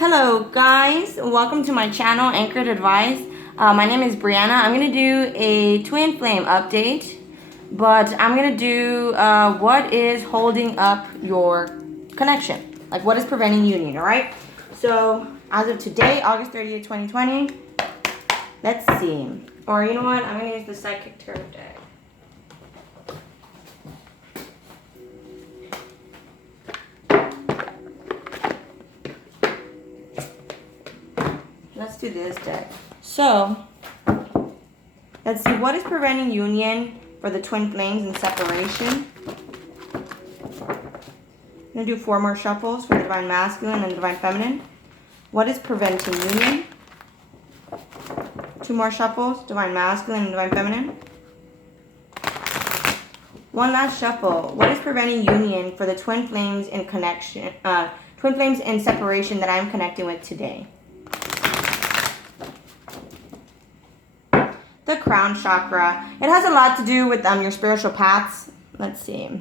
Hello guys, welcome to my channel, Anchoredadvice. My name is Brianna. I'm going to do a twin flame update, but I'm going to do what is holding up your connection, like what is preventing union, alright? So, as of today, August 30th, 2020, let's see. Or you know what, I'm going to use the Psychic Tarot deck. Let's do this deck. So, let's see what is preventing union for the twin flames and separation. I'm going to do 4 more shuffles for the Divine Masculine and Divine Feminine. What is preventing union? 2 more shuffles, Divine Masculine and Divine Feminine. 1 last shuffle. What is preventing union for the twin flames in connection, twin flames in separation that I'm connecting with today? The crown chakra. It has a lot to do with your spiritual paths. Let's see.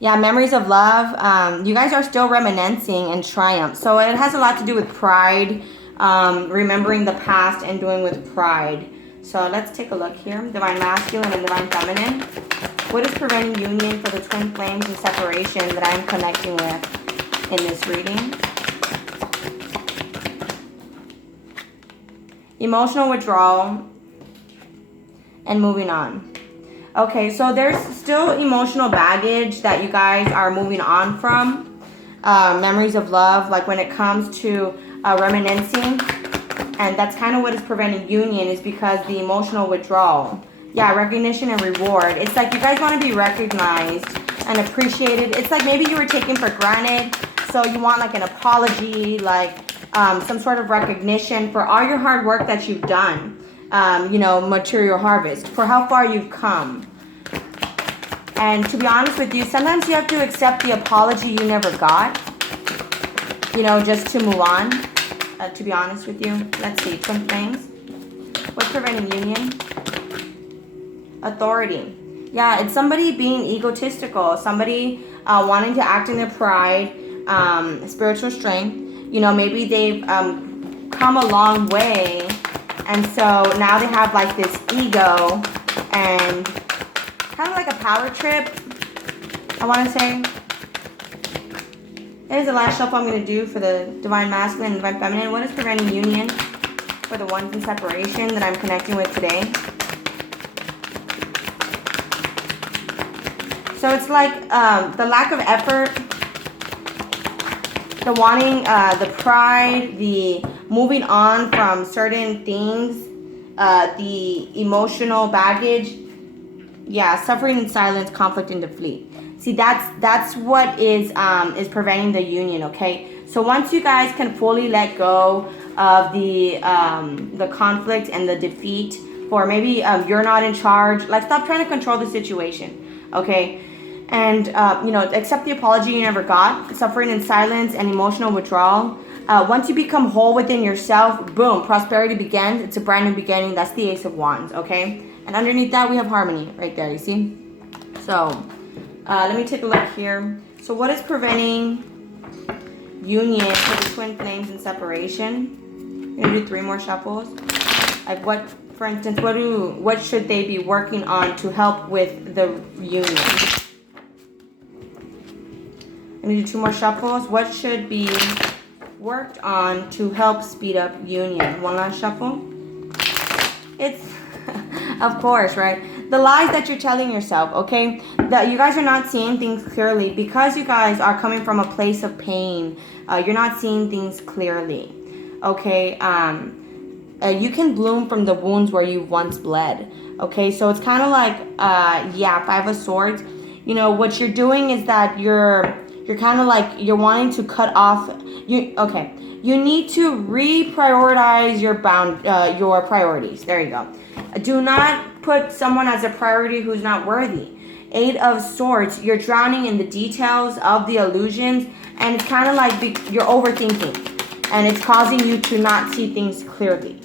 Yeah, memories of love. You guys are still reminiscing and triumph. So it has a lot to do with pride, remembering the past and doing with pride. So let's take a look here. Divine Masculine and Divine Feminine. What is preventing union for the twin flames and separation that I'm connecting with in this reading? Emotional withdrawal and moving on. Okay, so there's still emotional baggage that you guys are moving on from. Memories of love, like when it comes to reminiscing. And that's kind of what is preventing union, is because the emotional withdrawal. Yeah, recognition and reward. It's like you guys want to be recognized and appreciated. It's like maybe you were taken for granted, so you want like an apology, like some sort of recognition for all your hard work that you've done. You know, material harvest, for how far you've come. And to be honest with you, sometimes you have to accept the apology you never got, you know, just to move on, to be honest with you. Let's see, twin flames. What's preventing union? Authority. Yeah, it's somebody being egotistical, somebody wanting to act in their pride, spiritual strength. You know, maybe they've come a long way, and so now they have like this ego and kind of like a power trip, I want to say. That is the last shuffle I'm going to do for the Divine Masculine and Divine Feminine. What is preventing union for the ones in separation that I'm connecting with today? So it's like the lack of effort, the wanting, the pride, the moving on from certain things, the emotional baggage. Yeah, suffering in silence, conflict and defeat. See, that's what is preventing the union. Okay, so once you guys can fully let go of the conflict and the defeat, for maybe you're not in charge, like stop trying to control the situation. Okay. And, you know, accept the apology you never got, suffering in silence and emotional withdrawal. Once you become whole within yourself, boom, prosperity begins. It's a brand new beginning. That's the Ace of Wands, okay? And underneath that, we have harmony right there, you see? So, let me take a look here. So what is preventing union for the twin flames and separation? I'm going to do 3 more shuffles. Like what, for instance, what should they be working on to help with the union? I'm going to do 2 more shuffles. What should be worked on to help speed up union? 1 last shuffle. It's, of course, right? The lies that you're telling yourself, okay? That you guys are not seeing things clearly because you guys are coming from a place of pain. You're not seeing things clearly, okay? You can bloom from the wounds where you once bled, okay? So it's kind of like, yeah, 5 of Swords. You know, what you're doing is that you're kind of like, you're wanting to cut off, you need to reprioritize your priorities. There you go. Do not put someone as a priority who's not worthy. 8 of Swords, you're drowning in the details of the illusions, and it's kind of like you're overthinking, and it's causing you to not see things clearly.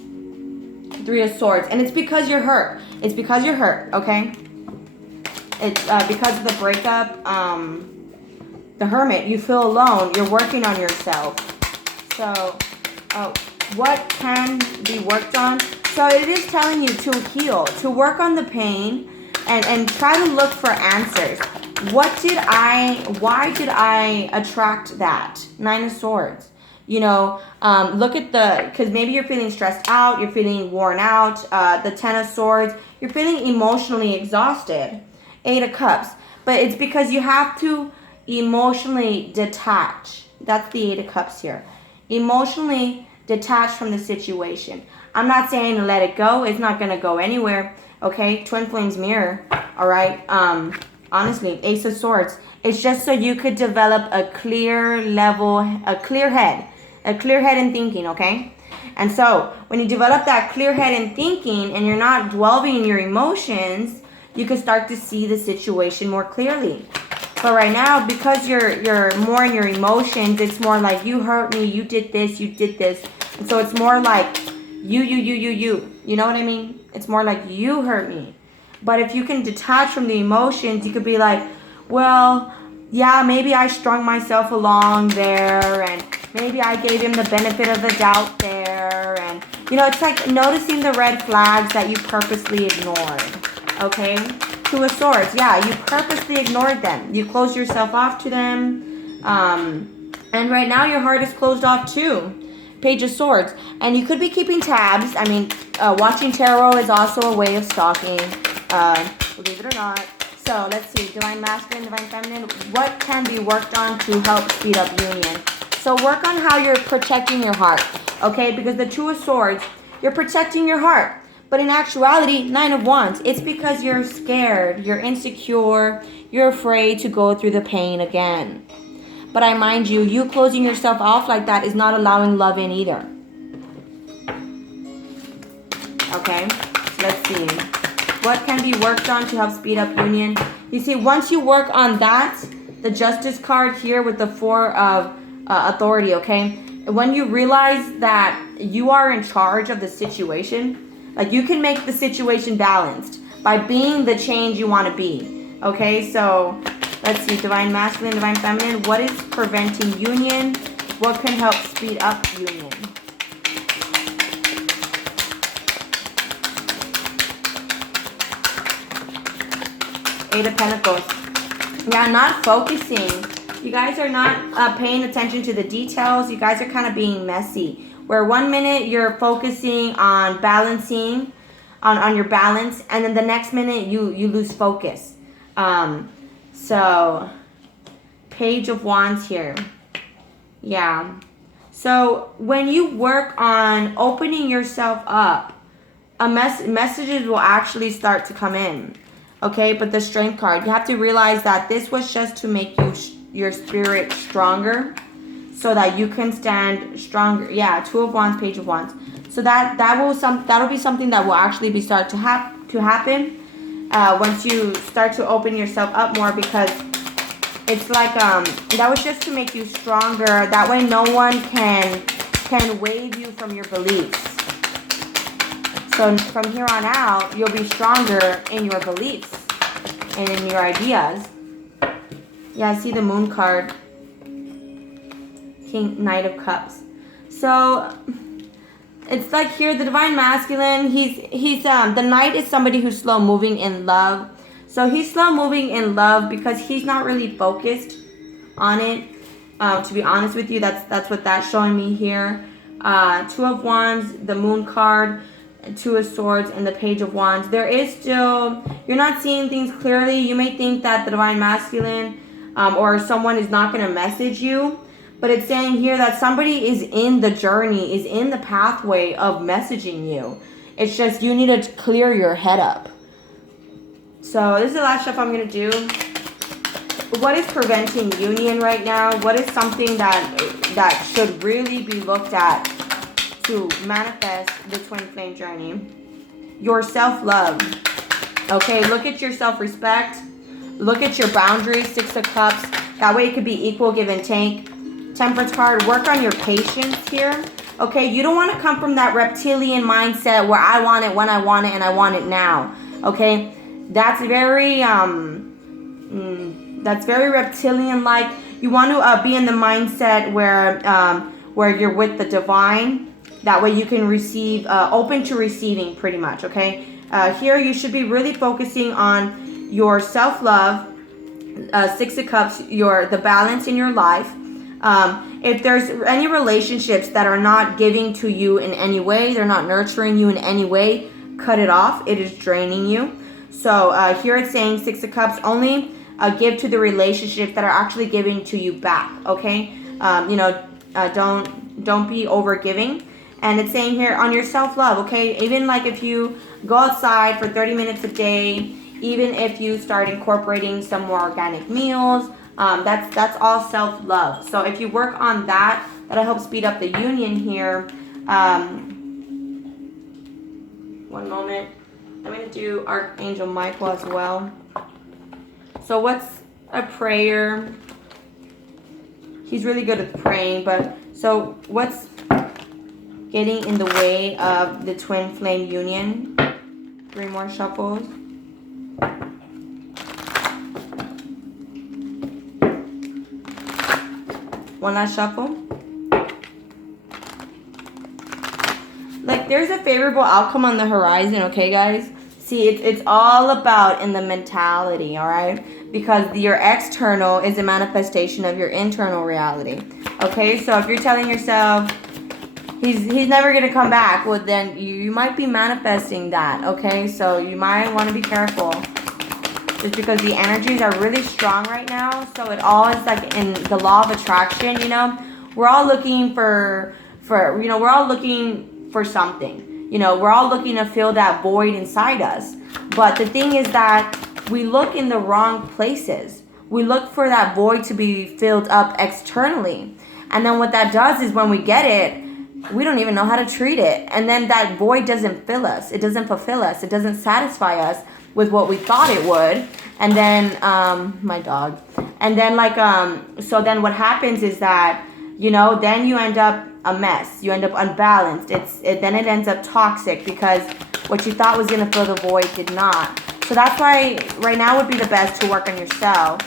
3 of Swords, and it's because you're hurt. It's because you're hurt, okay? It's because of the breakup, the Hermit, you feel alone. You're working on yourself. So, what can be worked on? So it is telling you to heal, to work on the pain, and try to look for answers. Why did I attract that? 9 of Swords. Look at because maybe you're feeling stressed out, you're feeling worn out. The 10 of Swords, you're feeling emotionally exhausted. 8 of Cups. But it's because you have to emotionally detach. That's the 8 of Cups here. Emotionally detach from the situation. I'm not saying to let it go. It's not going to go anywhere. Okay? Twin Flames mirror. All right? Honestly, Ace of Swords. It's just so you could develop a clear head in thinking, okay? And so when you develop that clear head in thinking and you're not dwelling in your emotions, you can start to see the situation more clearly. But right now, because you're more in your emotions, it's more like you hurt me, you did this. And so it's more like you. You know what I mean? It's more like you hurt me. But if you can detach from the emotions, you could be like, well, yeah, maybe I strung myself along there, and maybe I gave him the benefit of the doubt there. And, it's like noticing the red flags that you purposely ignored. Okay? 2 of Swords. Yeah, you purposely ignored them. You closed yourself off to them. And right now your heart is closed off too. Page of Swords. And you could be keeping tabs. I mean, watching tarot is also a way of stalking. Believe it or not. So let's see. Divine Masculine, Divine Feminine. What can be worked on to help speed up union? So work on how you're protecting your heart. Okay? Because the 2 of Swords, you're protecting your heart. But in actuality, 9 of Wands, it's because you're scared, you're insecure, you're afraid to go through the pain again. But I mind you closing yourself off like that is not allowing love in either. Okay, so let's see. What can be worked on to help speed up union? You see, once you work on that, the Justice card here with the 4 of authority, okay? When you realize that you are in charge of the situation, like you can make the situation balanced by being the change you want to be. Okay, so let's see. Divine Masculine, Divine Feminine. What is preventing union? What can help speed up union? Eight of Pentacles. Yeah, not focusing. You guys are not paying attention to the details. You guys are kind of being messy. Where 1 minute you're focusing on balancing, on your balance, and then the next minute you lose focus. So, Page of Wands here. Yeah. So, when you work on opening yourself up, messages will actually start to come in. Okay, but the Strength card, you have to realize that this was just to make your spirit stronger, so that you can stand stronger. Yeah, 2 of Wands, Page of Wands. So that'll be something that will actually start to happen once you start to open yourself up more, because it's like that was just to make you stronger. That way no one can wave you from your beliefs. So from here on out, you'll be stronger in your beliefs and in your ideas. Yeah, I see the Moon card. Knight of Cups. So it's like here the Divine Masculine, he's the Knight is somebody who's slow moving in love. So he's slow moving in love because he's not really focused on it. To be honest with you, that's what that's showing me here. 2 of Wands, the Moon card, 2 of Swords, and the Page of Wands. There is still, you're not seeing things clearly. You may think that the Divine Masculine or someone is not going to message you. But it's saying here that somebody is in the journey, is in the pathway of messaging you. It's just you need to clear your head up. So this is the last stuff I'm going to do. What is preventing union right now? What is something that should really be looked at to manifest the twin flame journey? Your self-love. Okay, look at your self-respect. Look at your boundaries, 6 of Cups. That way it could be equal give and take. Temperance card, work on your patience here. Okay, you don't want to come from that reptilian mindset where I want it when I want it and I want it now. Okay, that's very reptilian like. You want to be in the mindset where you're with the divine. That way you can receive, open to receiving pretty much, okay? Here you should be really focusing on your self-love, Six of Cups, the balance in your life. If there's any relationships that are not giving to you in any way, they're not nurturing you in any way, cut it off. It is draining you. So here it's saying Six of Cups, only give to the relationships that are actually giving to you back, okay? Don't be over giving. And it's saying here on your self-love, okay? Even like if you go outside for 30 minutes a day, even if you start incorporating some more organic meals, that's all self-love. So if you work on that, that'll help speed up the union here. One moment. I'm going to do Archangel Michael as well. So what's a prayer? He's really good at praying, but so what's getting in the way of the twin flame union? 3 more shuffles. One last shuffle. Like, there's a favorable outcome on the horizon, okay, guys? See, it's all about in the mentality, all right? Because your external is a manifestation of your internal reality, okay? So if you're telling yourself, he's never going to come back, well, then you might be manifesting that, okay? So you might want to be careful. Just because the energies are really strong right now. So it all is like in the law of attraction, We're all looking for we're all looking for something. We're all looking to fill that void inside us. But the thing is that we look in the wrong places. We look for that void to be filled up externally. And then what that does is when we get it, we don't even know how to treat it. And then that void doesn't fill us. It doesn't fulfill us. It doesn't satisfy us with what we thought it would. And then my dog. And then so then what happens is that, then you end up a mess. You end up unbalanced. Then it ends up toxic because what you thought was going to fill the void did not. So that's why right now would be the best to work on yourself.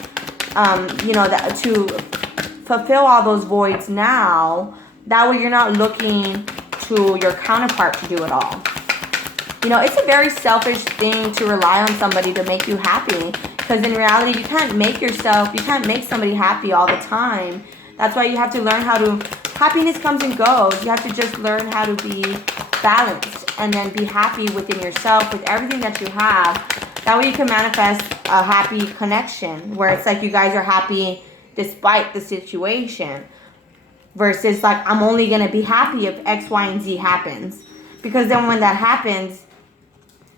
To fulfill all those voids now. That way you're not looking to your counterpart to do it all. It's a very selfish thing to rely on somebody to make you happy. Because in reality, you can't make somebody happy all the time. That's why you have to learn happiness comes and goes. You have to just learn how to be balanced and then be happy within yourself with everything that you have. That way you can manifest a happy connection where it's like you guys are happy despite the situation. Versus like, I'm only going to be happy if X, Y, and Z happens. Because then when that happens,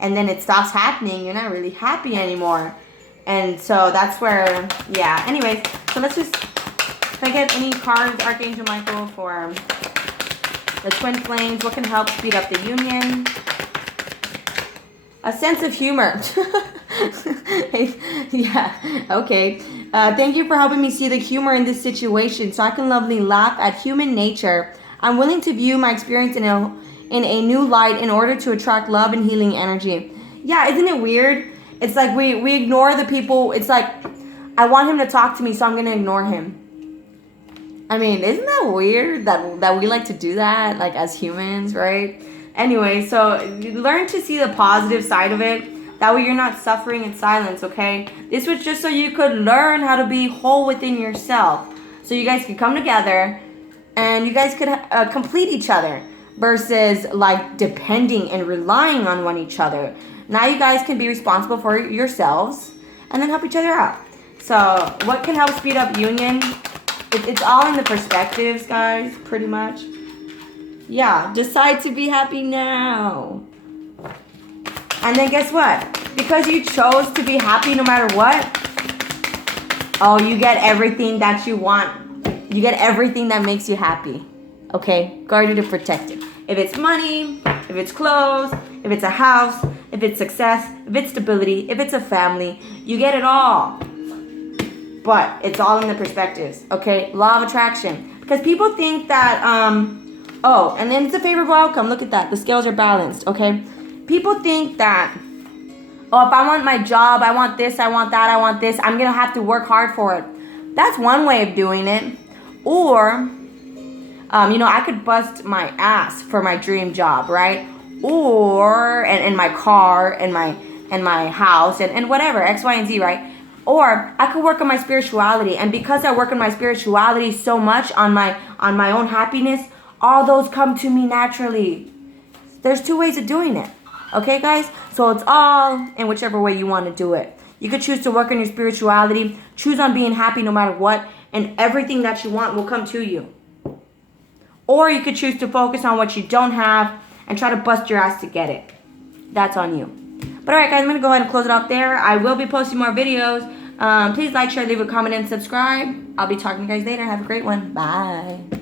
and then it stops happening, you're not really happy anymore. And so that's where, yeah. Anyways, so let's just, can I get any cards, Archangel Michael, for the twin flames? What can help speed up the union? A sense of humor. Yeah, okay. Thank you for helping me see the humor in this situation so I can lovingly laugh at human nature. I'm willing to view my experience in a new light in order to attract love and healing energy. Yeah, isn't it weird? It's like we ignore the people. It's like, I want him to talk to me, so I'm going to ignore him. I mean, isn't that weird that we like to do that, like as humans, right? Anyway, so learn to see the positive side of it. That way you're not suffering in silence, okay? This was just so you could learn how to be whole within yourself. So you guys could come together and you guys could complete each other versus like depending and relying on each other. Now you guys can be responsible for yourselves and then help each other out. So what can help speed up union? It's all in the perspectives, guys, pretty much. Yeah, decide to be happy now. And then guess what? Because you chose to be happy no matter what, oh, you get everything that you want. You get everything that makes you happy. Okay? Guarded and protected. If it's money, if it's clothes, if it's a house, if it's success, if it's stability, if it's a family, you get it all. But it's all in the perspectives, okay? Law of attraction. Because people think that, oh, and then it's a favorable outcome. Look at that. The scales are balanced, okay? People think that, oh, if I want my job, I want this, I want that, I want this, I'm going to have to work hard for it. That's one way of doing it. Or I could bust my ass for my dream job, right? Or and my car and my house and whatever, X, Y, and Z, right? Or I could work on my spirituality, and because I work on my spirituality so much on my own happiness, all those come to me naturally. There's two ways of doing it. Okay, guys? So it's all in whichever way you want to do it. You could choose to work on your spirituality, choose on being happy no matter what, and everything that you want will come to you. Or you could choose to focus on what you don't have and try to bust your ass to get it. That's on you. But alright, guys, I'm going to go ahead and close it off there. I will be posting more videos. Please like, share, leave a comment, and subscribe. I'll be talking to you guys later. Have a great one. Bye.